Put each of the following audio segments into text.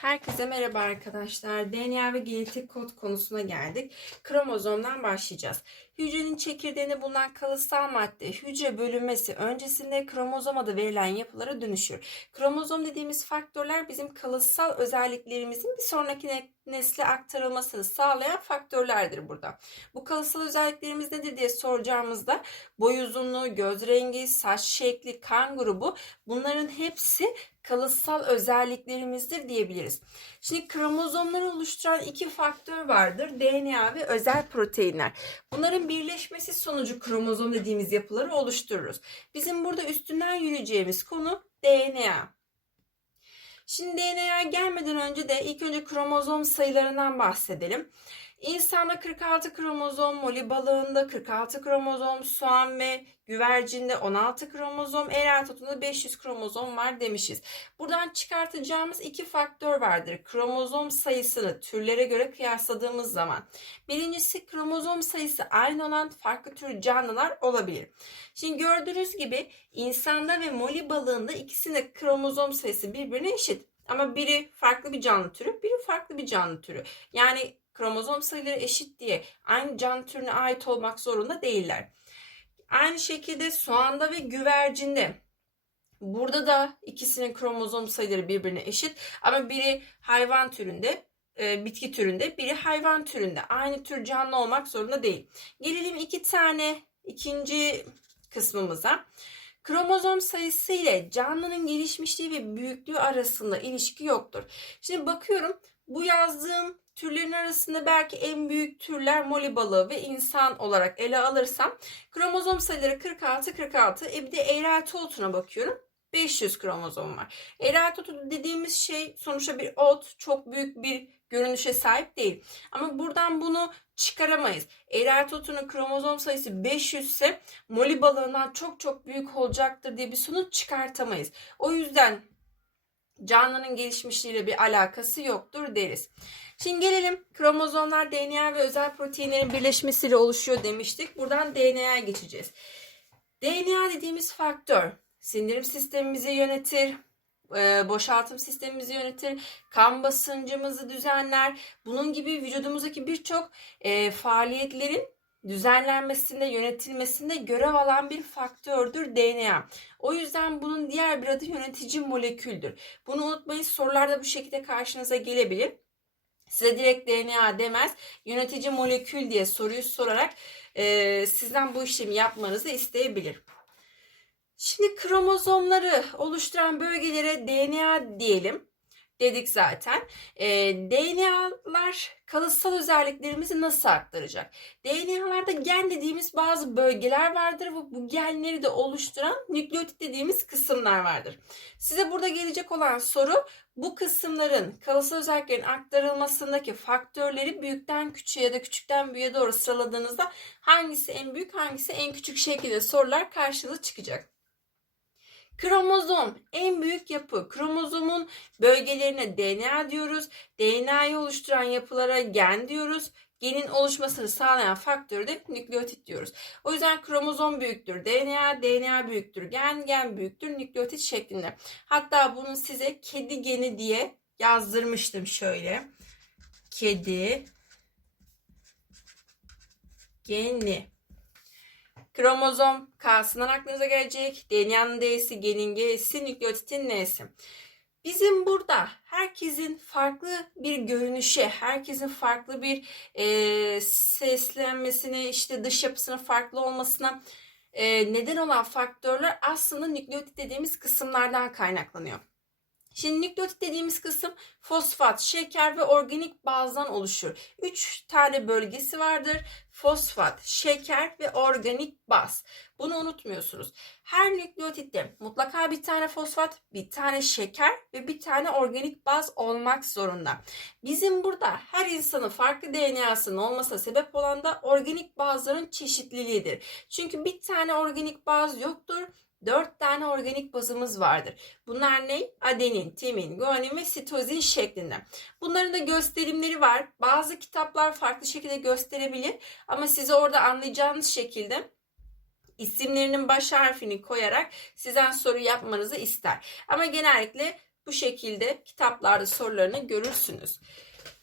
Herkese merhaba arkadaşlar. DNA ve genetik kod konusuna geldik. Kromozomdan başlayacağız. Hücrenin çekirdeğinde bulunan kalıtsal madde hücre bölünmesi öncesinde kromozom adı verilen yapılara dönüşür. Kromozom dediğimiz faktörler bizim kalıtsal özelliklerimizin bir sonraki ne- nesle aktarılmasını sağlayan faktörlerdir burada. Bu kalıtsal özelliklerimiz nedir diye soracağımızda boy uzunluğu, göz rengi, saç şekli, kan grubu bunların hepsi kalıtsal özelliklerimizdir diyebiliriz. Şimdi kromozomları oluşturan iki faktör vardır. DNA ve özel proteinler. Bunların birleşmesi sonucu kromozom dediğimiz yapıları oluştururuz. Bizim burada üstünden yürüyeceğimiz konu DNA. Şimdi DNA'ya gelmeden önce de ilk önce kromozom sayılarından bahsedelim. İnsanda 46 kromozom, moli balığında 46 kromozom, soğan ve güvercinde 16 kromozom, eratotunda 500 kromozom var demişiz. Buradan çıkartacağımız iki faktör vardır. Kromozom sayısını türlere göre kıyasladığımız zaman. Birincisi kromozom sayısı aynı olan farklı tür canlılar olabilir. Şimdi gördüğünüz gibi insanda ve moli balığında ikisinde kromozom sayısı birbirine eşit. Ama biri farklı bir canlı türü, biri farklı bir canlı türü. Yani kromozom sayıları eşit diye aynı canlı türüne ait olmak zorunda değiller. Aynı şekilde soğanda ve güvercinde Burada da ikisinin kromozom sayıları birbirine eşit ama biri hayvan türünde, e, bitki türünde, biri hayvan türünde. Aynı tür canlı olmak zorunda değil. Gelelim iki tane ikinci kısmımıza. Kromozom sayısı ile canlının gelişmişliği ve büyüklüğü arasında ilişki yoktur. Şimdi bakıyorum bu yazdığım türlerin arasında belki en büyük türler moli balığı ve insan olarak ele alırsam kromozom sayıları 46 46. E bir de eğrelti bakıyorum. 500 kromozom var. Eğrelti dediğimiz şey sonuçta bir ot çok büyük bir görünüşe sahip değil. Ama buradan bunu çıkaramayız. Eğrelti otunun kromozom sayısı 500 ise moli balığından çok çok büyük olacaktır diye bir sonuç çıkartamayız. O yüzden canlının gelişmişliğiyle bir alakası yoktur deriz. Şimdi gelelim kromozomlar DNA ve özel proteinlerin birleşmesiyle oluşuyor demiştik. Buradan DNA'ya geçeceğiz. DNA dediğimiz faktör sindirim sistemimizi yönetir, e, boşaltım sistemimizi yönetir, kan basıncımızı düzenler. Bunun gibi vücudumuzdaki birçok e, faaliyetlerin düzenlenmesinde, yönetilmesinde görev alan bir faktördür DNA. O yüzden bunun diğer bir adı yönetici moleküldür. Bunu unutmayın sorularda bu şekilde karşınıza gelebilir. Size direkt DNA demez, yönetici molekül diye soruyu sorarak e, sizden bu işlemi yapmanızı isteyebilir. Şimdi kromozomları oluşturan bölgelere DNA diyelim. Dedik zaten. E, DNA'lar kalıtsal özelliklerimizi nasıl aktaracak? DNA'larda gen dediğimiz bazı bölgeler vardır ve bu genleri de oluşturan nükleotit dediğimiz kısımlar vardır. Size burada gelecek olan soru bu kısımların kalıtsal özelliklerin aktarılmasındaki faktörleri büyükten küçüğe ya da küçükten büyüğe doğru sıraladığınızda hangisi en büyük hangisi en küçük şekilde sorular karşınıza çıkacak. Kromozom en büyük yapı. Kromozomun bölgelerine DNA diyoruz. DNA'yı oluşturan yapılara gen diyoruz. Genin oluşmasını sağlayan faktörü de nükleotit diyoruz. O yüzden kromozom büyüktür DNA, DNA büyüktür gen, gen büyüktür nükleotit şeklinde. Hatta bunu size kedi geni diye yazdırmıştım şöyle. Kedi geni. Kromozom K'sından aklınıza gelecek. DNA'nın D'si, genin G'si, nükleotitin N'si. Bizim burada herkesin farklı bir görünüşe, herkesin farklı bir e, seslenmesine, işte dış yapısının farklı olmasına e, neden olan faktörler aslında nükleotit dediğimiz kısımlardan kaynaklanıyor. Şimdi nükleotit dediğimiz kısım fosfat, şeker ve organik bazdan oluşur. Üç tane bölgesi vardır. Fosfat, şeker ve organik baz. Bunu unutmuyorsunuz. Her nükleotitte mutlaka bir tane fosfat, bir tane şeker ve bir tane organik baz olmak zorunda. Bizim burada her insanın farklı DNA'sının olmasına sebep olan da organik bazların çeşitliliğidir. Çünkü bir tane organik baz yoktur. 4 tane organik bazımız vardır. Bunlar ne? Adenin, timin, guanin ve sitozin şeklinde. Bunların da gösterimleri var. Bazı kitaplar farklı şekilde gösterebilir ama size orada anlayacağınız şekilde isimlerinin baş harfini koyarak sizden soru yapmanızı ister. Ama genellikle Bu şekilde kitaplarda sorularını görürsünüz.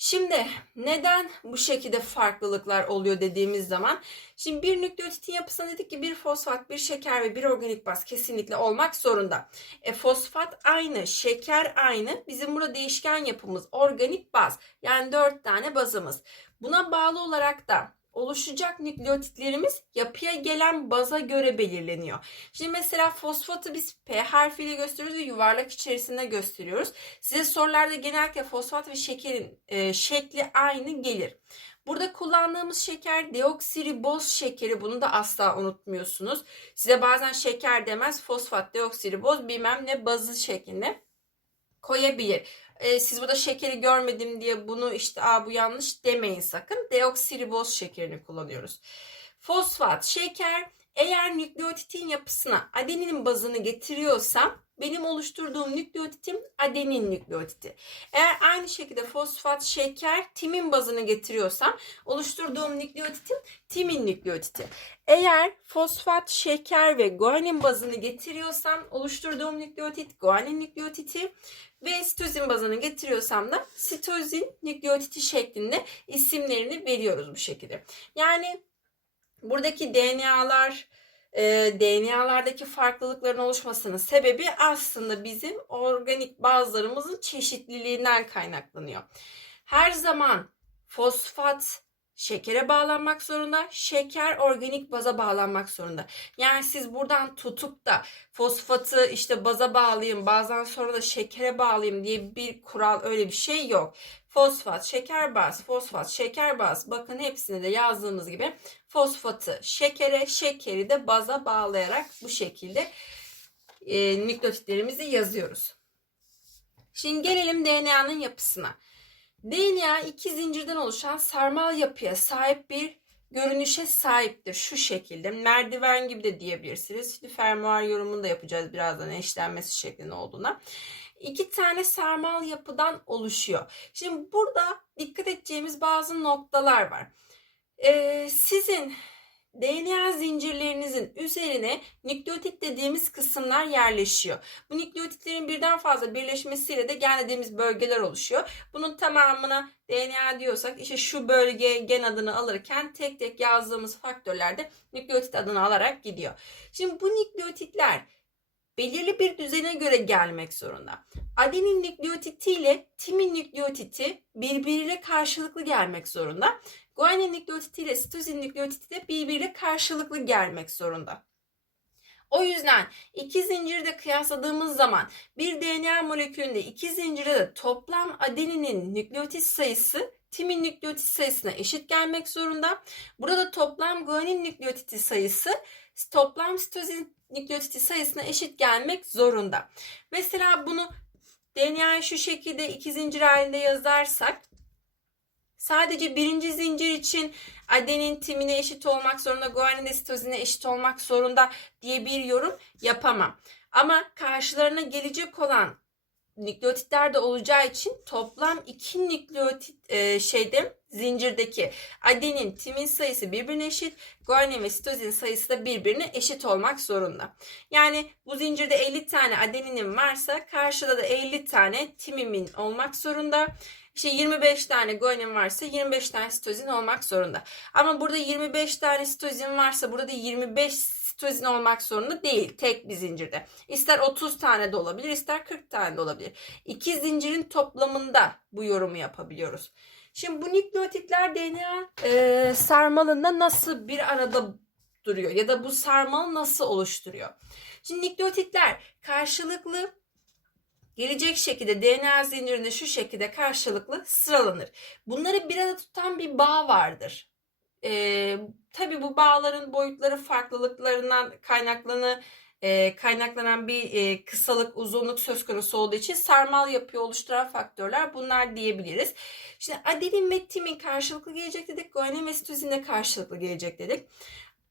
Şimdi neden bu şekilde farklılıklar oluyor dediğimiz zaman şimdi bir nükleotitin yapısına dedik ki bir fosfat, bir şeker ve bir organik baz kesinlikle olmak zorunda. E, fosfat aynı, şeker aynı. Bizim burada değişken yapımız organik baz. Yani dört tane bazımız. Buna bağlı olarak da oluşacak nükleotitlerimiz yapıya gelen baza göre belirleniyor. Şimdi mesela fosfatı biz P harfiyle gösteriyoruz ve yuvarlak içerisinde gösteriyoruz. Size sorularda genellikle fosfat ve şekerin e, şekli aynı gelir. Burada kullandığımız şeker deoksiriboz şekeri. Bunu da asla unutmuyorsunuz. Size bazen şeker demez fosfat, deoksiriboz bilmem ne bazı şeklinde koyabilir. Ee, siz burada şekeri görmedim diye bunu işte Aa, bu yanlış demeyin sakın. Deoksiriboz şekerini kullanıyoruz. Fosfat, şeker eğer nükleotitin yapısına adenin bazını getiriyorsam benim oluşturduğum nükleotitim adenin nükleotiti. Eğer aynı şekilde fosfat, şeker, timin bazını getiriyorsam oluşturduğum nükleotitim timin nükleotiti. Eğer fosfat, şeker ve guanin bazını getiriyorsam oluşturduğum nükleotit guanin nükleotiti ve sitozin bazını getiriyorsam da sitozin nükleotiti şeklinde isimlerini veriyoruz bu şekilde. Yani buradaki DNA'lar e, DNA'lardaki farklılıkların oluşmasının sebebi aslında bizim organik bazlarımızın çeşitliliğinden kaynaklanıyor. Her zaman fosfat şekere bağlanmak zorunda, şeker organik baza bağlanmak zorunda. Yani siz buradan tutup da fosfatı işte baza bağlayayım, bazen sonra da şekere bağlayayım diye bir kural öyle bir şey yok. Fosfat, şeker baz, fosfat, şeker baz. Bakın hepsine de yazdığımız gibi fosfatı şekere, şekeri de baza bağlayarak bu şekilde e, nükleotitlerimizi yazıyoruz. Şimdi gelelim DNA'nın yapısına. DNA iki zincirden oluşan sarmal yapıya sahip bir görünüşe sahiptir. Şu şekilde merdiven gibi de diyebilirsiniz. Fermuar yorumunu da yapacağız birazdan eşlenmesi şeklinde olduğuna. İki tane sarmal yapıdan oluşuyor. Şimdi burada dikkat edeceğimiz bazı noktalar var. Ee, sizin DNA üzerine nükleotit dediğimiz kısımlar yerleşiyor. Bu nükleotitlerin birden fazla birleşmesiyle de gen dediğimiz bölgeler oluşuyor. Bunun tamamına DNA diyorsak işte şu bölgeye gen adını alırken tek tek yazdığımız faktörlerde nükleotit adını alarak gidiyor. Şimdi bu nükleotitler belirli bir düzene göre gelmek zorunda. Adenin nükleotiti ile timin nükleotiti birbiriyle karşılıklı gelmek zorunda. Guanin nükleotiti ile sitozin nükleotiti de birbiriyle karşılıklı gelmek zorunda. O yüzden iki zinciri de kıyasladığımız zaman bir DNA molekülünde iki zincire de toplam adeninin nükleotit sayısı timin nükleotit sayısına eşit gelmek zorunda. Burada toplam guanin nükleotiti sayısı toplam sitozin nükleotiti sayısına eşit gelmek zorunda. Mesela bunu DNA'yı şu şekilde iki zincir halinde yazarsak sadece birinci zincir için adenin timine eşit olmak zorunda, guanin de sitozine eşit olmak zorunda diye bir yorum yapamam. Ama karşılarına gelecek olan nükleotitler de olacağı için toplam iki nükleotit e, şeyde zincirdeki adenin, timin sayısı birbirine eşit, guanin ve sitozin sayısı da birbirine eşit olmak zorunda. Yani bu zincirde 50 tane adeninin varsa karşıda da 50 tane timimin olmak zorunda. İşte 25 tane guanin varsa 25 tane sitozin olmak zorunda. Ama burada 25 tane sitozin varsa burada da 25 sitozin olmak zorunda değil tek bir zincirde. İster 30 tane de olabilir ister 40 tane de olabilir. İki zincirin toplamında bu yorumu yapabiliyoruz. Şimdi bu nükleotitler DNA e, sarmalında nasıl bir arada duruyor ya da bu sarmal nasıl oluşturuyor? Şimdi nükleotitler karşılıklı gelecek şekilde DNA zincirinde şu şekilde karşılıklı sıralanır. Bunları bir arada tutan bir bağ vardır. Ee, tabii bu bağların boyutları farklılıklarından kaynaklanı e, kaynaklanan bir e, kısalık, uzunluk söz konusu olduğu için sarmal yapıyı oluşturan faktörler bunlar diyebiliriz. Şimdi adenin ve timin karşılıklı gelecek dedik. Guanin ve sitozin de karşılıklı gelecek dedik.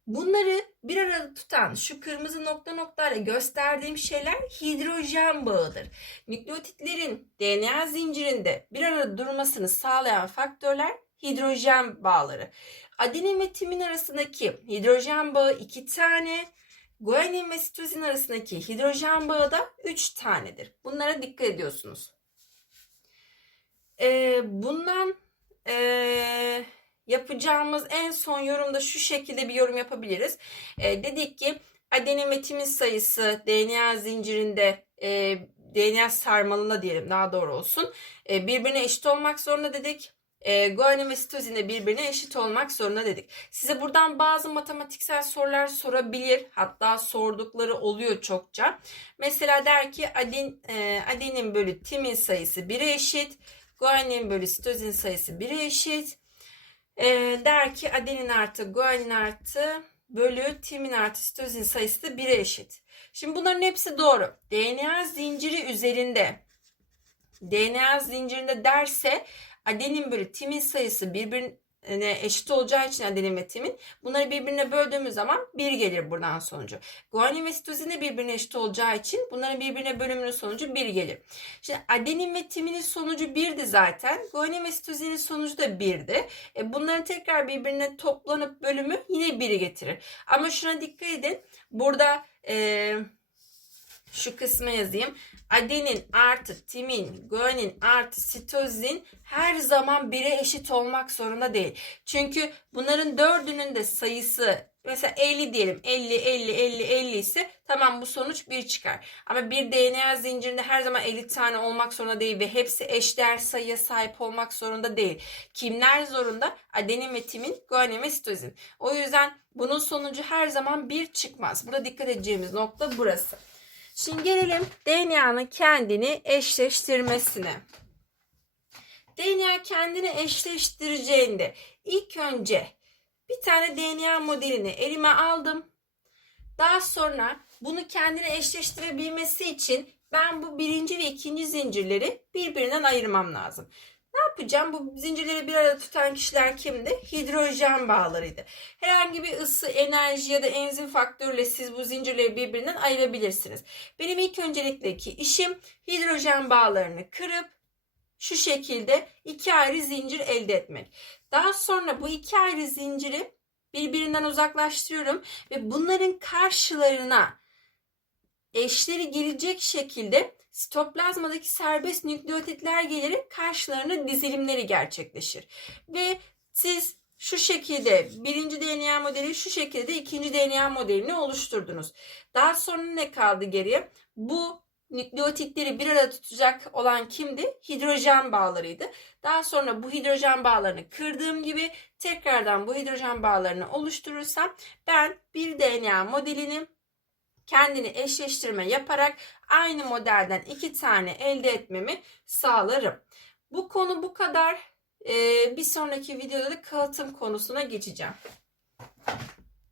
Bunları bir arada tutan şu kırmızı nokta noktalarla gösterdiğim şeyler hidrojen bağıdır. Nükleotitlerin DNA zincirinde bir arada durmasını sağlayan faktörler hidrojen bağları. Adenin ve timin arasındaki hidrojen bağı iki tane, Guanin ve sitozin arasındaki hidrojen bağı da 3 tanedir. Bunlara dikkat ediyorsunuz. Ee, bundan ee, yapacağımız en son yorumda şu şekilde bir yorum yapabiliriz. Ee, dedik ki adenin ve timin sayısı DNA zincirinde e, DNA sarmalında diyelim daha doğru olsun. E, birbirine eşit olmak zorunda dedik. E, guanin ve sitozin de birbirine eşit olmak zorunda dedik. Size buradan bazı matematiksel sorular sorabilir. Hatta sordukları oluyor çokça. Mesela der ki aden, e, adenin bölü timin sayısı 1'e eşit. Guanin bölü sitozin sayısı 1'e eşit. E, der ki adenin artı guanin artı bölü timin artı sitozin sayısı da 1'e eşit. Şimdi bunların hepsi doğru. DNA zinciri üzerinde DNA zincirinde derse adenin bölü timin sayısı birbirine eşit olacağı için adenin ve timin bunları birbirine böldüğümüz zaman 1 gelir buradan sonucu. Guanin ve sitozin de birbirine eşit olacağı için bunların birbirine bölümünün sonucu 1 gelir. Şimdi adenin ve timinin sonucu 1'di zaten. Guanin ve sitozinin sonucu da 1'di. E bunların tekrar birbirine toplanıp bölümü yine 1'i getirir. Ama şuna dikkat edin. Burada eee şu kısma yazayım. Adenin artı timin, guanin artı sitozin her zaman 1'e eşit olmak zorunda değil. Çünkü bunların dördünün de sayısı mesela 50 diyelim. 50, 50, 50, 50 ise tamam bu sonuç 1 çıkar. Ama bir DNA zincirinde her zaman 50 tane olmak zorunda değil ve hepsi eşdeğer sayıya sahip olmak zorunda değil. Kimler zorunda? Adenin ve timin, guanin ve sitozin. O yüzden bunun sonucu her zaman 1 çıkmaz. Burada dikkat edeceğimiz nokta burası. Şimdi gelelim DNA'nın kendini eşleştirmesine. DNA kendini eşleştireceğinde ilk önce bir tane DNA modelini elime aldım. Daha sonra bunu kendine eşleştirebilmesi için ben bu birinci ve ikinci zincirleri birbirinden ayırmam lazım. Ne yapacağım? Bu zincirleri bir arada tutan kişiler kimdi? Hidrojen bağlarıydı. Herhangi bir ısı, enerji ya da enzim faktörüyle siz bu zincirleri birbirinden ayırabilirsiniz. Benim ilk öncelikteki işim hidrojen bağlarını kırıp şu şekilde iki ayrı zincir elde etmek. Daha sonra bu iki ayrı zinciri birbirinden uzaklaştırıyorum ve bunların karşılarına eşleri gelecek şekilde sitoplazmadaki serbest nükleotitler gelerek karşılarına dizilimleri gerçekleşir. Ve siz şu şekilde birinci DNA modeli şu şekilde ikinci DNA modelini oluşturdunuz. Daha sonra ne kaldı geriye? Bu nükleotitleri bir arada tutacak olan kimdi? Hidrojen bağlarıydı. Daha sonra bu hidrojen bağlarını kırdığım gibi tekrardan bu hidrojen bağlarını oluşturursam ben bir DNA modelini kendini eşleştirme yaparak aynı modelden iki tane elde etmemi sağlarım. Bu konu bu kadar. Ee, bir sonraki videoda da kalıtım konusuna geçeceğim.